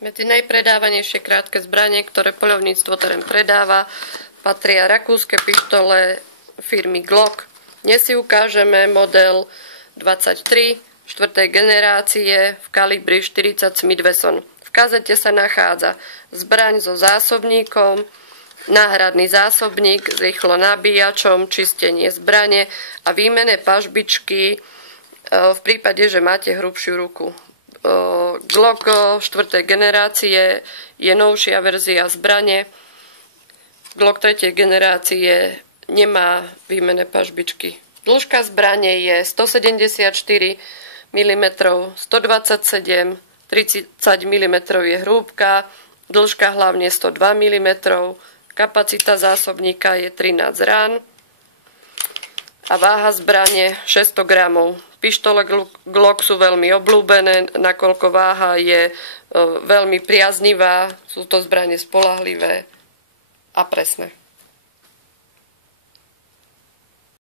Medzi najpredávanejšie krátke zbranie, ktoré poľovníctvo terén predáva, patria rakúske pištole firmy Glock. Dnes si ukážeme model 23 4. generácie v kalibri 40 Smith Wesson. V kazete sa nachádza zbraň so zásobníkom, náhradný zásobník s rýchlo nabíjačom, čistenie zbrane a výmenné pažbičky v prípade, že máte hrubšiu ruku. Glock 4. generácie je novšia verzia zbrane. Glock 3. generácie nemá výmenné pažbičky. Dĺžka zbrane je 174 mm, 127 30 mm je hrúbka, dĺžka hlavne 102 mm, kapacita zásobníka je 13 rán a váha zbrane 600 gramov. Pištole Glock sú veľmi obľúbené, nakoľko váha je veľmi priaznivá, sú to zbrane spoľahlivé a presné.